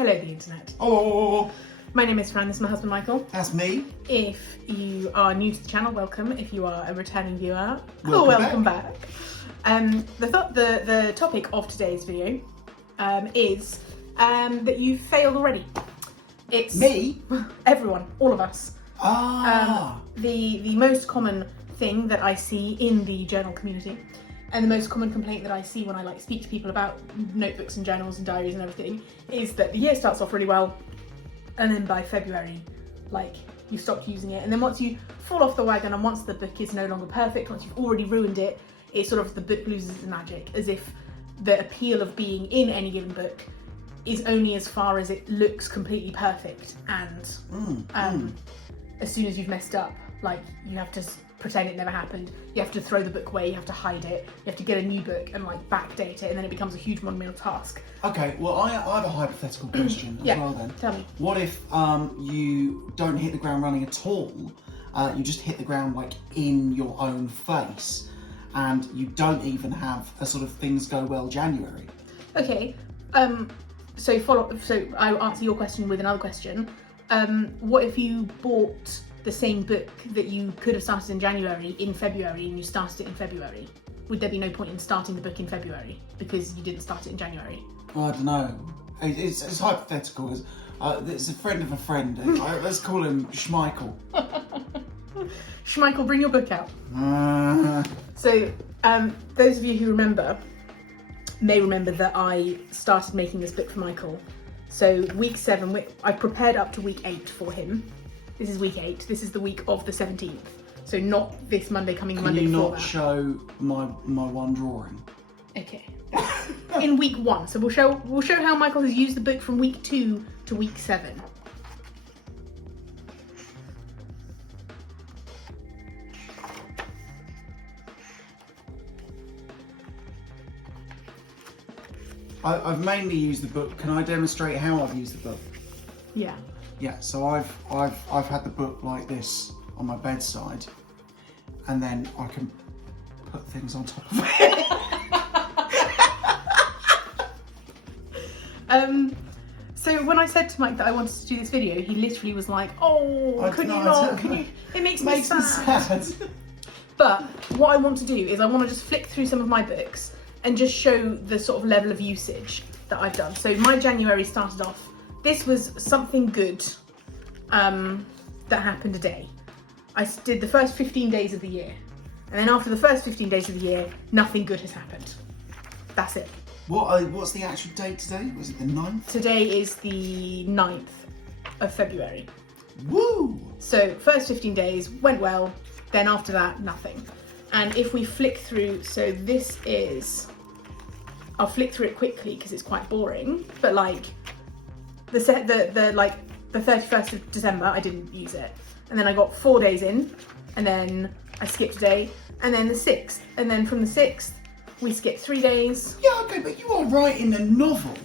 Hello, the internet. Oh, My name is Fran, this is my husband Michael. that's me. If you are new to the channel, welcome. If you are a returning viewer, Welcome back. The topic of today's video is that you failed already. It's Me? everyone, all of us. Ah. The most common thing that I see in the journal community, and the most common complaint that I see when I speak to people about notebooks and journals and diaries and everything, is that the year starts off really well, and then by February, you stopped using it, and then once you fall off the wagon and once the book is no longer perfect, once you've already ruined it, it's sort of the book loses its magic, as if the appeal of being in any given book is only as far as it looks completely perfect, and as soon as you've messed up, you have to pretend it never happened, you have to throw the book away, you have to hide it, you have to get a new book and backdate it, and then it becomes a huge monumental task. Okay, well I have a hypothetical question as well then. Tell me. What if you don't hit the ground running at all, you just hit the ground in your own face, and you don't even have a sort of things go well January? Okay, so I'll answer your question with another question. What if you bought the same book that you could have started in January in February, and you started it in February? Would there be no point in starting the book in February because you didn't start it in January? Well, I don't know. It's hypothetical. It's a friend of a friend. Let's call him Schmeichel. Schmeichel, bring your book out. So, those of you who may remember that I started making this book for Michael. So week 7, I prepared up to week 8 for him. This is week 8. This is the week of the 17th. So not this Monday coming, Can Monday you before not that. show my one drawing? Okay. In week 1. So we'll show how Michael has used the book from week 2 to week 7. I've mainly used the book. Can I demonstrate how I've used the book? Yeah. Yeah, so I've had the book like this on my bedside, and then I can put things on top of it. So when I said to Mike that I wanted to do this video, he literally was like, "Oh, could you not? Can you? It makes me sad." But what I want to do is I want to just flick through some of my books and just show the sort of level of usage that I've done. So my January started off, this was something good that happened a day. I did the first 15 days of the year. And then after the first 15 days of the year, nothing good has happened. That's it. What's the actual date today? Was it the 9th? Today is the 9th of February. Woo! So first 15 days went well, then after that, nothing. And if we flick through, so this is, I'll flick through it quickly because it's quite boring, but the 31st of December, I didn't use it. And then I got 4 days in, and then I skipped a day, and then the 6th, and then from the 6th, we skipped 3 days. Yeah, okay, but you are writing a novel.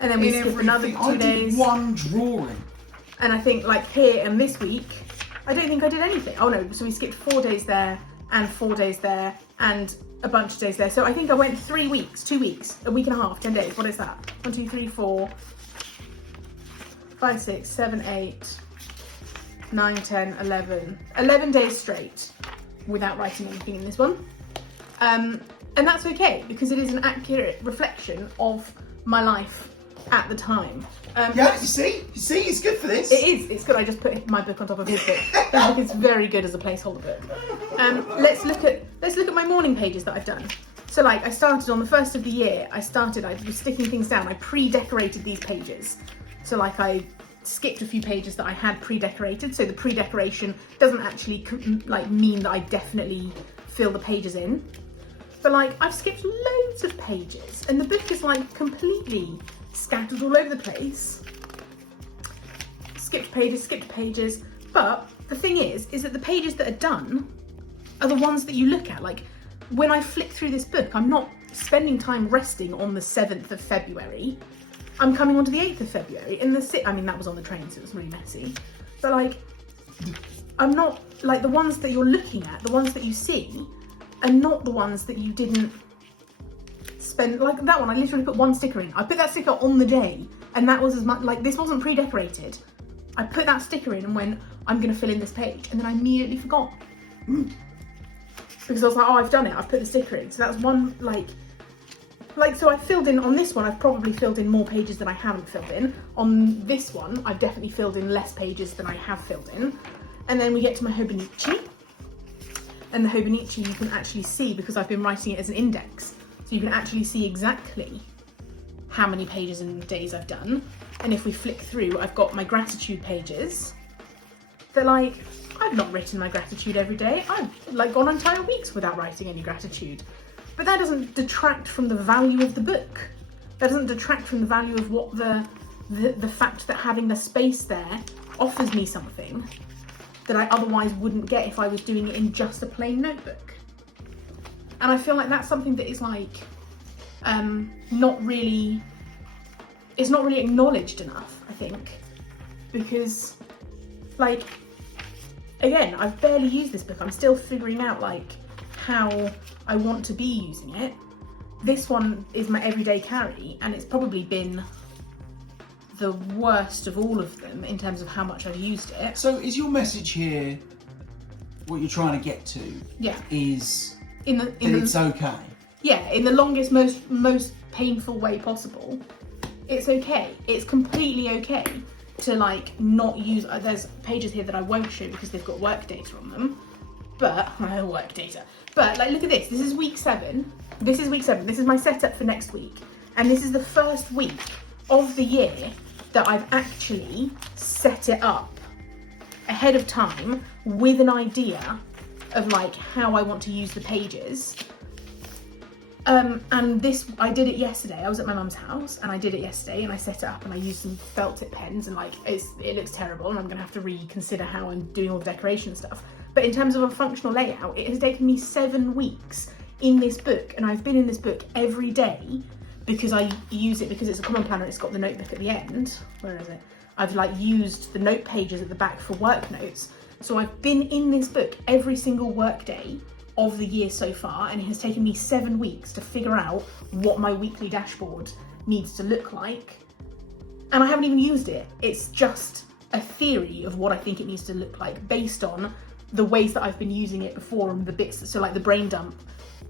And then we skipped another 2 days. I did one drawing. And I think here and this week, I don't think I did anything. Oh no, so we skipped 4 days there, and 4 days there, and a bunch of days there. So I think I went 3 weeks, 2 weeks, a week and a half, 10 days. What is that? 1, 2, 3, 4, 5, 6, 7, 8, 9, 10, 11. 11 days straight without writing anything in this one. And that's okay, because it is an accurate reflection of my life at the time. Yeah, you see, it's good for this. It is, it's good. I just put my book on top of his book. That book is very good as a placeholder book. Let's look at my morning pages that I've done. So I started on the 1st of the year, I was sticking things down. I pre-decorated these pages. So I skipped a few pages that I had pre-decorated. So the pre-decoration doesn't actually mean that I definitely fill the pages in. But I've skipped loads of pages, and the book is completely scattered all over the place. Skipped pages. But the thing is that the pages that are done are the ones that you look at. When I flick through this book, I'm not spending time resting on the 7th of February. I'm coming on to the 8th of February. And that was on the train, so it was really messy. But I'm not, the ones that you're looking at, the ones that you see, are not the ones that you didn't spent, like that one, I literally put one sticker in. I put that sticker on the day, and that was as much, like this wasn't pre-decorated. I put that sticker in and went, I'm gonna fill in this page, and then I immediately forgot. Because I was like, oh, I've done it, I've put the sticker in. So that's one, so I filled in, on this one, I've probably filled in more pages than I haven't filled in. On this one, I've definitely filled in less pages than I have filled in. And then we get to my Hobonichi. And the Hobonichi you can actually see, because I've been writing it as an index. So you can actually see exactly how many pages and days I've done. And if we flick through, I've got my gratitude pages. They're like, I've not written my gratitude every day. I've like gone entire weeks without writing any gratitude. But that doesn't detract from the value of the book. That doesn't detract from the value of what the fact that having the space there offers me something that I otherwise wouldn't get if I was doing it in just a plain notebook. And I feel like that's something that is like, not really acknowledged enough, I think. Because, like, again, I've barely used this book. I'm still figuring out, like, how I want to be using it. This one is my everyday carry, and it's probably been the worst of all of them in terms of how much I've used it. So is your message here, what you're trying to get to, Yeah. is that it's okay? Yeah, in the longest, most painful way possible. It's okay. It's completely okay to like not use, there's pages here that I won't show because they've got work data on them. But, work data. But like, look at this. This is week 7. This is week 7. This is my setup for next week. And this is the first week of the year that I've actually set it up ahead of time with an idea of like how I want to use the pages. And this, I did it yesterday. I was at my mum's house and I did it yesterday, and I set it up and I used some felt tip pens, and like it looks terrible, and I'm gonna have to reconsider how I'm doing all the decoration stuff. But in terms of a functional layout, it has taken me 7 weeks in this book, and I've been in this book every day because I use it because it's a common planner. It's got the notebook at the end. Where is it? I've like used the note pages at the back for work notes. So I've been in this book every single work day of the year so far, and it has taken me 7 weeks to figure out what my weekly dashboard needs to look like. And I haven't even used it. It's just a theory of what I think it needs to look like based on the ways that I've been using it before, and the bits, so like the brain dump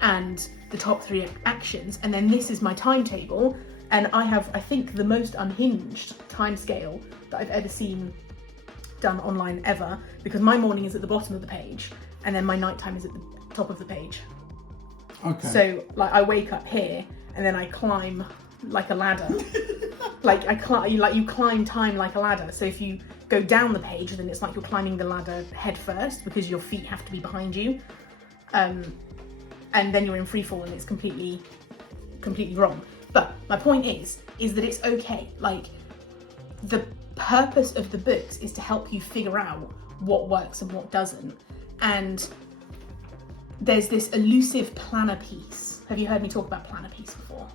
and the top 3 actions. And then this is my timetable, and I have, I think, the most unhinged timescale that I've ever seen done online ever, because my morning is at the bottom of the page and then my nighttime is at the top of the page. Okay. So like I wake up here and then I climb like a ladder. Like you climb time like a ladder. So if you go down the page, then it's like you're climbing the ladder head first because your feet have to be behind you. And then you're in free fall, and it's completely wrong. But my point is that it's okay. Like, the purpose of the books is to help you figure out what works and what doesn't. And there's this elusive planner piece. Have you heard me talk about planner piece before?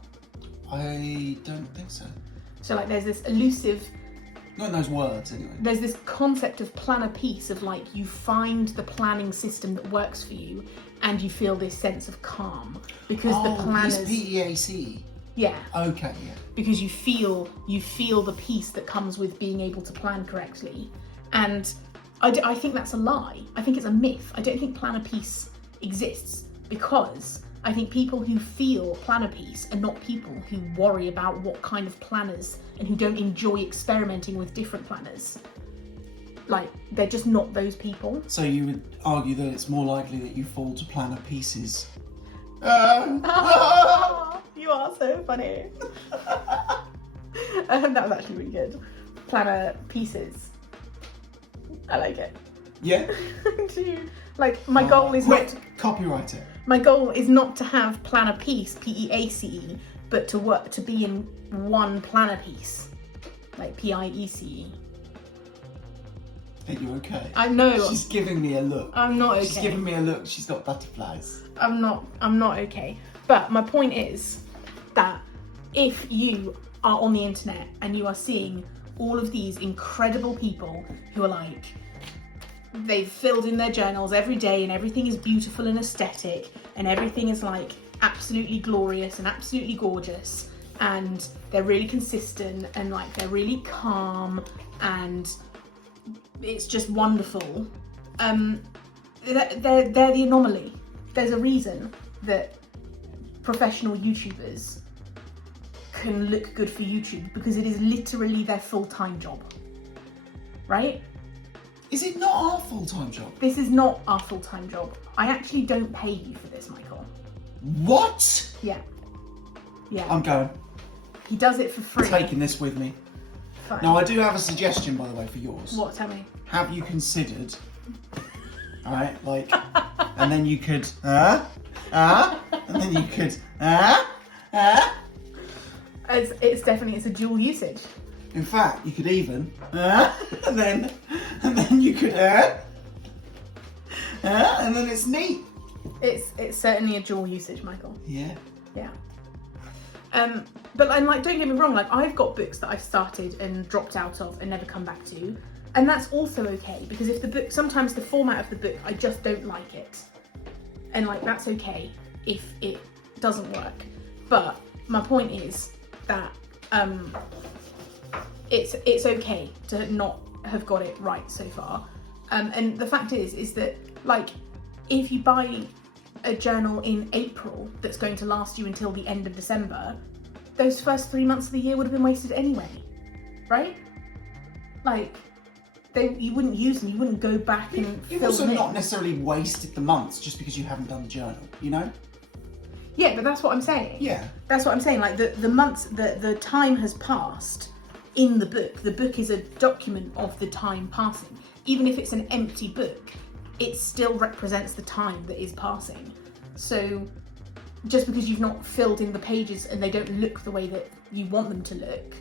I don't think so. So like there's this elusive, Not in those words, anyway. there's this concept of planner piece of like, you find the planning system that works for you and you feel this sense of calm because the planners, it's PEAC. yeah, Okay, yeah. because you feel the peace that comes with being able to plan correctly. And I think that's a lie. I think it's a myth. I don't think planner peace exists, because I think people who feel planner peace are not people who worry about what kind of planners and who don't enjoy experimenting with different planners. Like, they're just not those people. So you would argue that it's more likely that you fall to planner pieces. You are so funny. That was actually really good. Planner pieces. I like it. Yeah? Like, my goal is not to, copyright it. my goal is not to have planner piece, PEACE, but to be in one planner piece, like PIECE. Are you okay? I know. She's giving me a look. I'm not okay. She's giving me a look. She's got butterflies. I'm not okay. But my point is that if you are on the internet and you are seeing all of these incredible people who are like, they've filled in their journals every day and everything is beautiful and aesthetic and everything is like absolutely glorious and absolutely gorgeous, and they're really consistent, and like they're really calm, and it's just wonderful. They're the anomaly. There's a reason that professional YouTubers can look good for YouTube, because it is literally their full-time job, right? Is it not our full-time job? This is not our full-time job. I actually don't pay you for this, Michael. What? Yeah. Yeah. I'm going. He does it for free. Taking this with me. Fine. Now, I do have a suggestion, by the way, for yours. What? Tell me. Have you considered, alright, like, and then you could, and then you could, It's definitely, it's a dual usage. In fact, you could even, and then you could, and then it's neat. It's certainly a dual usage, Michael. Yeah. Yeah. But I'm like, don't get me wrong, like I've got books that I've started and dropped out of and never come back to. And that's also okay, because if the book, sometimes the format of the book, I just don't like it. And like, that's okay if it doesn't work. But my point is that it's okay to not have got it right so far. And the fact is that like, if you buy a journal in April that's going to last you until the end of December, those first 3 months of the year would have been wasted anyway, right? Like, you wouldn't use them, you wouldn't go back and You've fill also them in. not necessarily wasted the months just because you haven't done the journal, you know? Yeah, but that's what I'm saying. Yeah. That's what I'm saying, like the months, the time has passed in the book. The book is a document of the time passing. Even if it's an empty book, it still represents the time that is passing. So just because you've not filled in the pages and they don't look the way that you want them to look,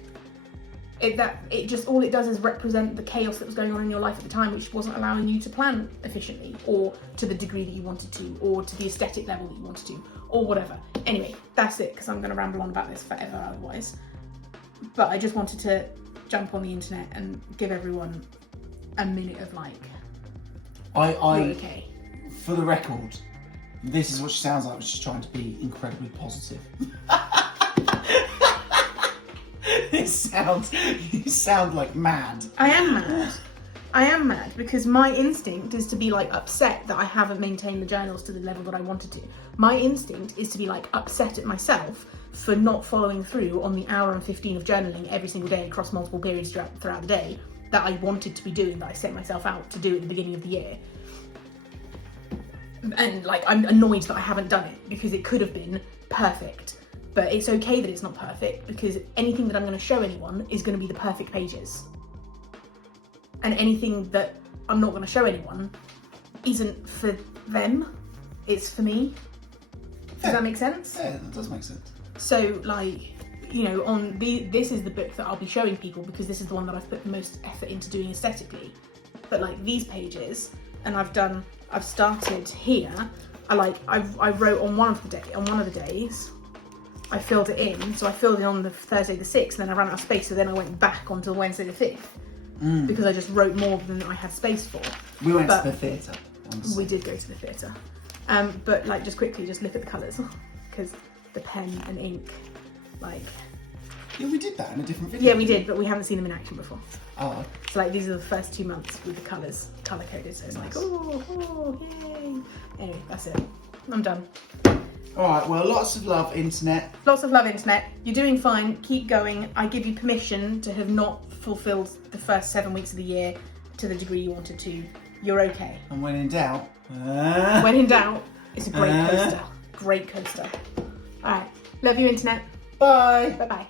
all it does is represent the chaos that was going on in your life at the time, which wasn't allowing you to plan efficiently, or to the degree that you wanted to, or to the aesthetic level that you wanted to, or whatever. Anyway, that's it, because I'm going to ramble on about this forever otherwise. But I just wanted to jump on the internet and give everyone a minute of like, you're okay. For the record, this is what she sounds like. She's trying to be incredibly positive. You sound like mad. I am mad because my instinct is to be like upset that I haven't maintained the journals to the level that I wanted to. My instinct is to be like upset at myself for not following through on the hour and 15 of journaling every single day across multiple periods throughout the day that I wanted to be doing, that I set myself out to do at the beginning of the year. And like, I'm annoyed that I haven't done it because it could have been perfect. But it's okay that it's not perfect, because anything that I'm going to show anyone is going to be the perfect pages. And anything that I'm not going to show anyone isn't for them, it's for me. Does that make sense? Yeah, that does make sense. So like, you know, this is the book that I'll be showing people because this is the one that I've put the most effort into doing aesthetically. But like these pages, and I've started here. I wrote on one of the days. I filled it in, so I filled it on the Thursday the 6th, and then I ran out of space, so then I went back onto the Wednesday the 5th, because I just wrote more than I had space for. We went to the theatre. We did go to the theatre. But like, just quickly, just look at the colours, because the pen and ink, like... Yeah, we did that in a different video. Yeah, we did, but we haven't seen them in action before. Oh. So like, these are the first 2 months with the colours colour-coded, so it's like, oh, yay. Anyway, that's it. I'm done. Alright, well, lots of love, internet. Lots of love, internet. You're doing fine. Keep going. I give you permission to have not fulfilled the first 7 weeks of the year to the degree you wanted to. You're okay. And when in doubt... When in doubt, it's a great coaster. Great coaster. Alright. Love you, internet. Bye. Bye-bye.